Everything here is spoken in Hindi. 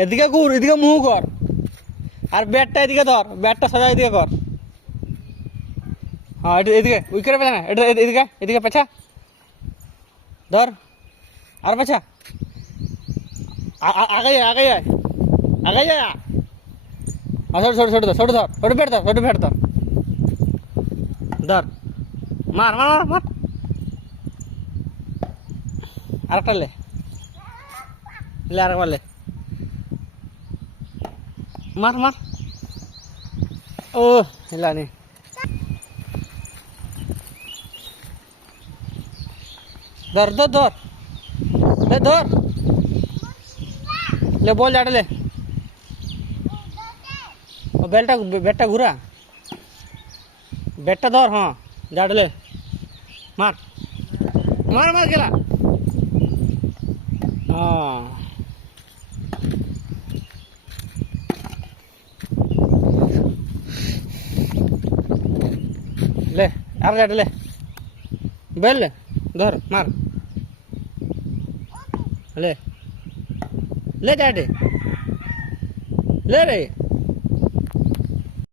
এদিকে ঘুর, এদিকে মুহ কর, আর ব্যাটটা এদিকে ধর, ব্যাটটা সোজা এদিকে কর। হ্যাঁ এটা এদিকে, উইকেটে পেছা না, এটা এদিকে, এদিকে পেছা ধর, আর পেছা, আগে আয়, আগে আয়, আগে আয়। ছোট ছোট ছোট ধর, ছোট ধর, ছোট ব্যাট ধর, ছোট ব্যাট ধর, ধর, মার মার মার মার, আরেকটা লে, লে আরেকবার লে, মার মার। ও হিলানি, ধর ধর ধর, ले धर, ले बॉल जाट ले, बेलटा बैटटा घुरा, बैटटा धर, हाँ जाट ले, मार मार मार गेला, हाँ ले यार जाट ले, बेल ले धर, मार ले ले जाटे ले रे।